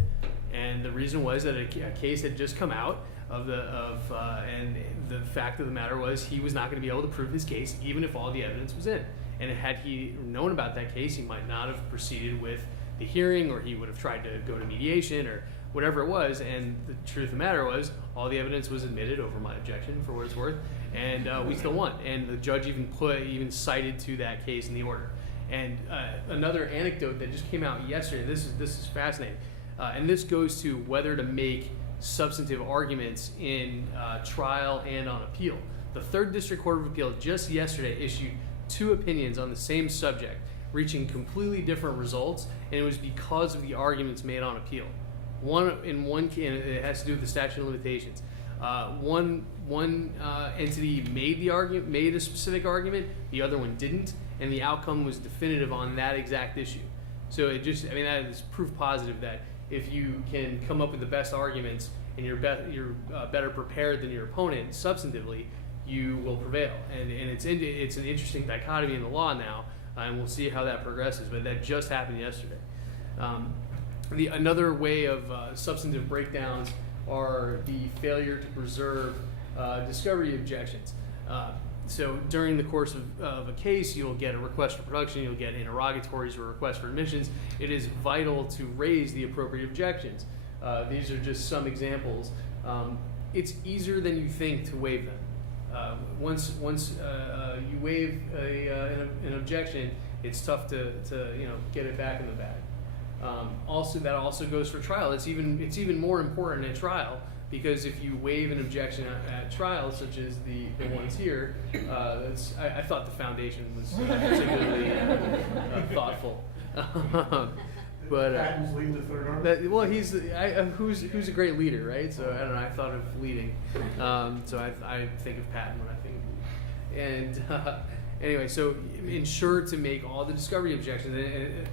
And the reason was that a case had just come out and the fact of the matter was he was not going to be able to prove his case even if all the evidence was in. And had he known about that case, he might not have proceeded with the hearing, or he would have tried to go to mediation or whatever it was. And the truth of the matter was, all the evidence was admitted over my objection, for what it's worth, and we still won. And the judge even cited to that case in the order. And another anecdote that just came out yesterday. This is fascinating, and this goes to whether to make substantive arguments in trial and on appeal. The 3rd District Court of Appeal just yesterday issued 2 opinions on the same subject, reaching completely different results, and it was because of the arguments made on appeal. It has to do with the statute of limitations. One entity made a specific argument, the other one didn't, and the outcome was definitive on that exact issue. So that is proof positive that if you can come up with the best arguments and you're better prepared than your opponent substantively, you will prevail. And it's an interesting dichotomy in the law now, and we'll see how that progresses. But that just happened yesterday. Another way of substantive breakdowns are the failure to preserve discovery objections. So during the course of a case, you'll get a request for production, you'll get interrogatories or requests for admissions. It is vital to raise the appropriate objections. These are just some examples. It's easier than you think to waive them. Once you waive an objection, it's tough to get it back in the bag. That also goes for trial. It's even more important at trial, because if you waive an objection at trial, such as the ones here, I thought the foundation was particularly thoughtful. But Patton's leading the third arm? who's a great leader, right? So I don't know. I thought of leading, so I think of Patton when I think of leading. And anyway, so ensure to make all the discovery objections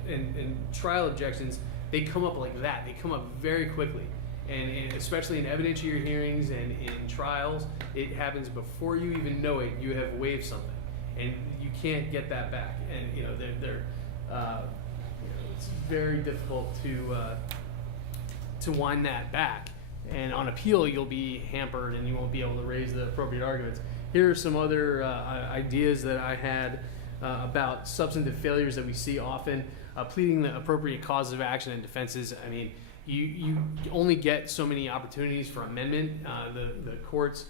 and trial objections. They come up like that. They come up very quickly. And especially in evidentiary hearings and in trials, it happens before you even know it. You have waived something, and you can't get that back. And it's very difficult to wind that back. And on appeal, you'll be hampered, and you won't be able to raise the appropriate arguments. Here are some other ideas that I had about substantive failures that we see often. Pleading the appropriate causes of action and defenses. I mean, you only get so many opportunities for amendment. The courts,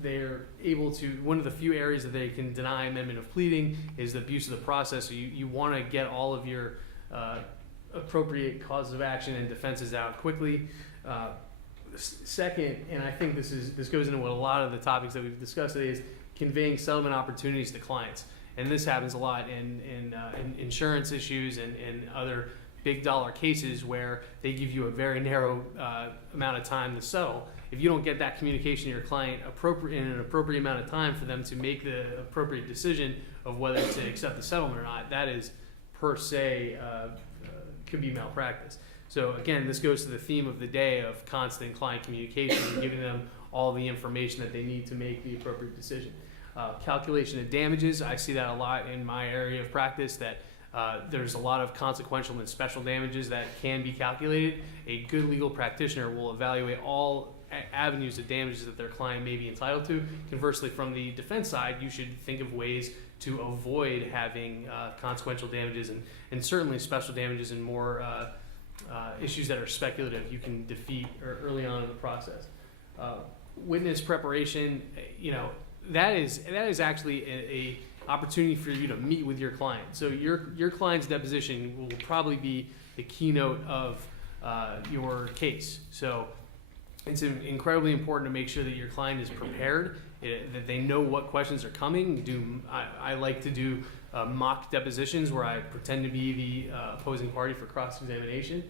they're able to, one of the few areas that they can deny amendment of pleading is the abuse of the process. So you want to get all of your appropriate causes of action and defenses out quickly. Second, and I think this goes into what a lot of the topics that we've discussed today, is conveying settlement opportunities to clients. And this happens a lot in insurance issues and other big dollar cases where they give you a very narrow amount of time to settle. If you don't get that communication to your client in an appropriate amount of time for them to make the appropriate decision of whether to accept the settlement or not, that is per se could be malpractice. So again, this goes to the theme of the day of constant client communication and giving them all the information that they need to make the appropriate decision. Calculation of damages, I see that a lot in my area of practice, that there's a lot of consequential and special damages that can be calculated. A good legal practitioner will evaluate all avenues of damages that their client may be entitled to. Conversely, from the defense side, you should think of ways to avoid having consequential damages and certainly special damages and more issues that are speculative you can defeat early on in the process. Witness preparation, that is actually a opportunity for you to meet with your client. So your client's deposition will probably be the keynote of your case. So it's incredibly important to make sure that your client is prepared, that they know what questions are coming. I like to do mock depositions where I pretend to be the opposing party for cross-examination.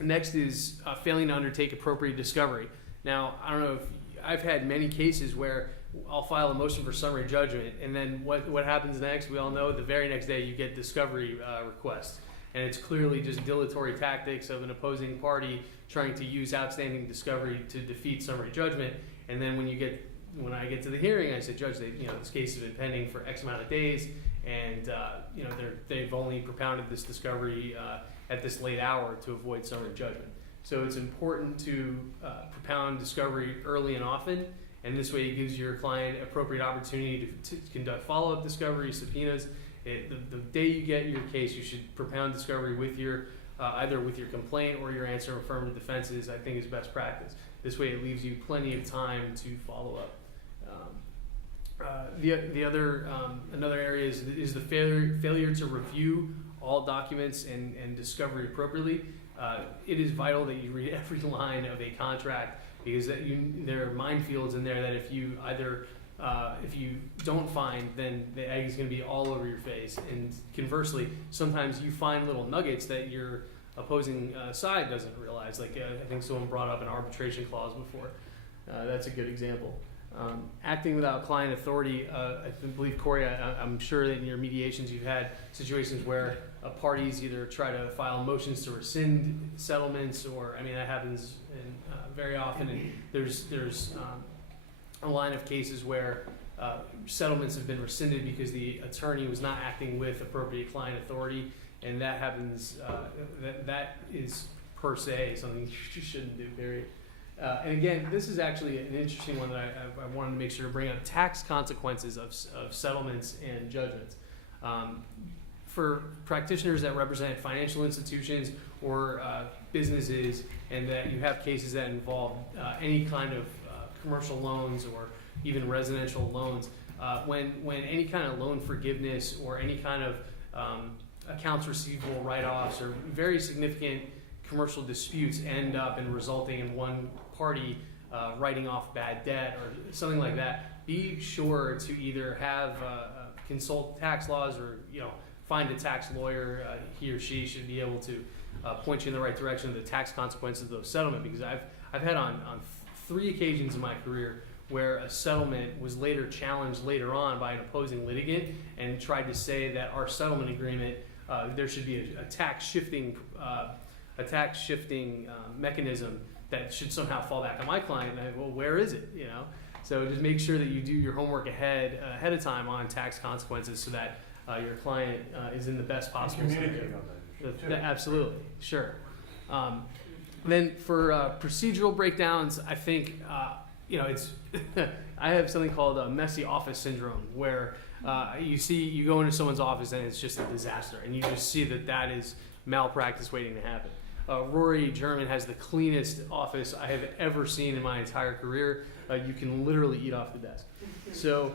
Next is failing to undertake appropriate discovery. Now, I don't know if I've had many cases where I'll file a motion for summary judgment, and then what happens next? We all know the very next day you get discovery requests, and it's clearly just dilatory tactics of an opposing party trying to use outstanding discovery to defeat summary judgment. And then when I get to the hearing, I say, Judge, this case has been pending for X amount of days, and they've only propounded this discovery at this late hour to avoid summary judgment. So it's important to propound discovery early and often, and this way it gives your client appropriate opportunity to conduct follow-up discovery, subpoenas. The day you get your case, you should propound discovery with your either with your complaint or your answer of affirmative defenses. I think is best practice. This way it leaves you plenty of time to follow up. Another area is the failure to review all documents and discovery appropriately. It is vital that you read every line of a contract, because there are minefields in there that if you don't find, then the egg is going to be all over your face. And conversely, sometimes you find little nuggets that your opposing side doesn't realize. Like I think someone brought up an arbitration clause before. That's a good example. Acting without client authority, I believe, Corey, I'm sure that in your mediations you've had situations where parties either try to file motions to rescind settlements, or that happens very often. And there's a line of cases where settlements have been rescinded because the attorney was not acting with appropriate client authority, and that happens. That is per se something you shouldn't do. Period. And again, this is actually an interesting one that I wanted to make sure to bring up: tax consequences of settlements and judgments. For practitioners that represent financial institutions or businesses, and that you have cases that involve any kind of commercial loans or even residential loans, when any kind of loan forgiveness or any kind of accounts receivable write-offs or very significant commercial disputes end up in resulting in one party writing off bad debt or something like that, be sure to either have consult tax laws, or find a tax lawyer. He or she should be able to point you in the right direction of the tax consequences of those settlement, because I've had on 3 occasions in my career where a settlement was later challenged later on by an opposing litigant and tried to say that our settlement agreement, there should be a tax shifting mechanism that should somehow fall back on my client. And well, where is it? So just make sure that you do your homework ahead of time on tax consequences, so that your client is in the best possible Communicate scenario. on that. Absolutely, sure. Then for procedural breakdowns, I think it's I have something called a messy office syndrome, where you go into someone's office and it's just a disaster, and you just see that is malpractice waiting to happen. Rory German has the cleanest office I have ever seen in my entire career. You can literally eat off the desk. So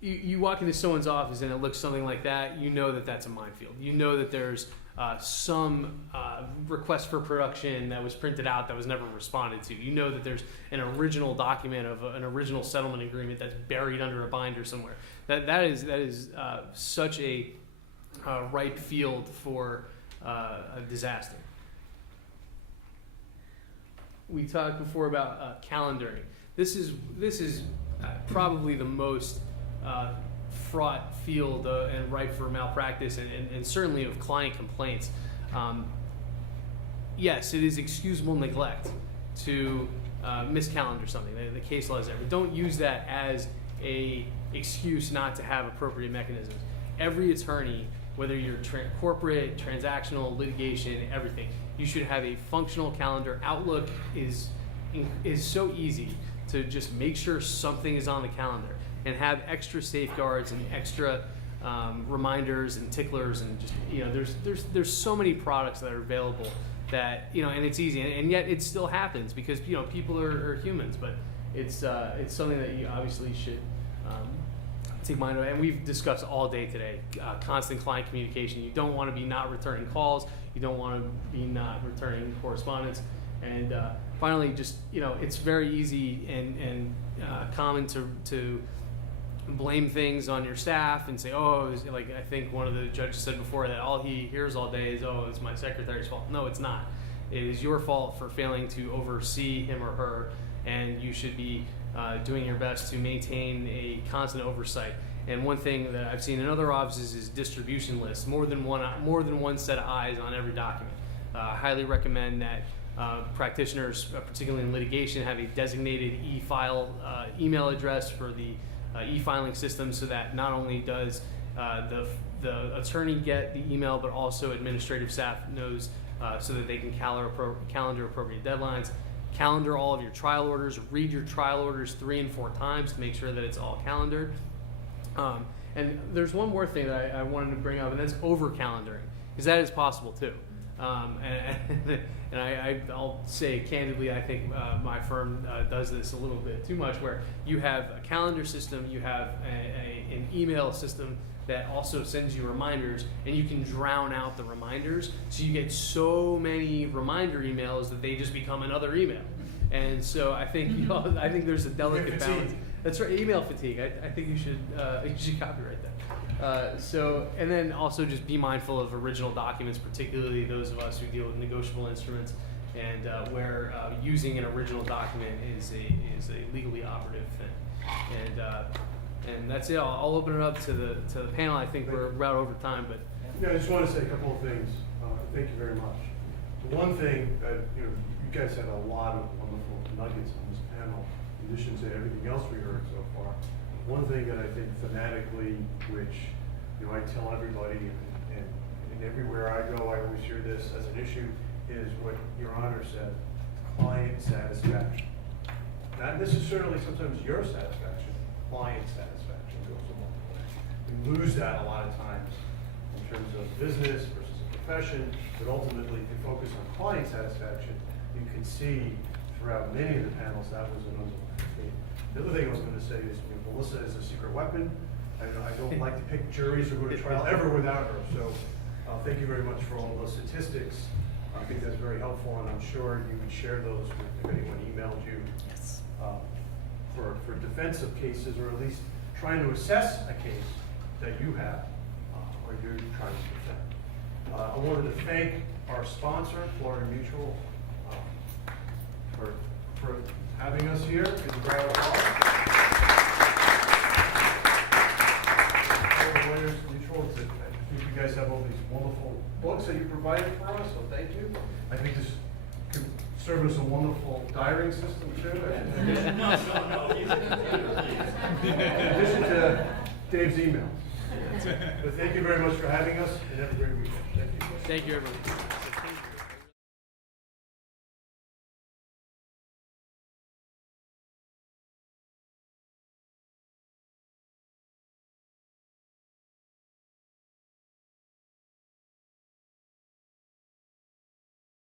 you walk into someone's office and it looks something like that, you know that's a minefield. You know that there's some request for production that was printed out that was never responded to. You know that there's an original document of an original settlement agreement that's buried under a binder somewhere. That is such a ripe field for a disaster. We talked before about calendaring. This is probably the most fraught field and ripe for malpractice and certainly of client complaints. Yes, it is excusable neglect to miscalendar something. The case law is there, but don't use that as a excuse not to have appropriate mechanisms. Every attorney, whether you're corporate, transactional, litigation, everything, you should have a functional calendar. Outlook is so easy to just make sure something is on the calendar, and have extra safeguards and extra reminders and ticklers, and just there's so many products that are available that and it's easy, and yet it still happens because people are humans, but it's something that you obviously should take mind of. And we've discussed all day today constant client communication. You don't want to be not returning calls. You don't want to be not returning correspondence. And finally, just it's very easy and common to blame things on your staff and say, like I think one of the judges said before, that all he hears all day is, it's my secretary's fault. No, it's not. It is your fault for failing to oversee him or her and you should be doing your best to maintain a constant oversight. And one thing that I've seen in other offices is distribution lists, more than one set of eyes on every document. I highly recommend that practitioners, particularly in litigation, have a designated e-file email address for the e-filing system, so that not only does the attorney get the email, but also administrative staff knows, so that they can calendar appropriate deadlines, calendar all of your trial orders, read your trial orders 3 and 4 times to make sure that it's all calendared. And there's one more thing that I wanted to bring up, and that's over calendaring, because that is possible too. I'll say candidly, I think my firm does this a little bit too much, where you have a calendar system, you have an email system that also sends you reminders, and you can drown out the reminders, so you get so many reminder emails that they just become another email. And so I think I think there's a delicate balance. That's right, email fatigue. I think you should copyright that. And then also just be mindful of original documents, particularly those of us who deal with negotiable instruments, and where using an original document is a legally operative thing. And that's it. I'll open it up to the panel. I think we're right over time, but Yeah, I just want to say a couple of things. Thank you very much. The one thing that, you guys had a lot of wonderful nuggets on this panel, in addition to everything else we heard so far. One thing that I think thematically, which, I tell everybody, and everywhere I go, I always hear this as an issue, is what Your Honor said, client satisfaction. Not necessarily sometimes your satisfaction, client satisfaction goes along the way. We lose that a lot of times in terms of business versus a profession, but ultimately, if you focus on client satisfaction, you can see throughout many of the panels that was an underlying theme. The other thing I was going to say is, Melissa is a secret weapon. I don't like to pick juries or go to trial ever without her. So thank you very much for all those statistics. I think that's very helpful, and I'm sure you would share those if anyone emailed you. Yes. For defensive cases, or at least trying to assess a case that you have or you're trying to defend. I wanted to thank our sponsor, Florida Mutual, for having us here in the Broward Hall. Lawyers Mutual, I think you guys have all these wonderful books that you provided for us, so thank you. I think this could serve as a wonderful diarying system too. In addition to Dave's emails. But thank you very much for having us, and have a great weekend. Thank you. thank you, everyone.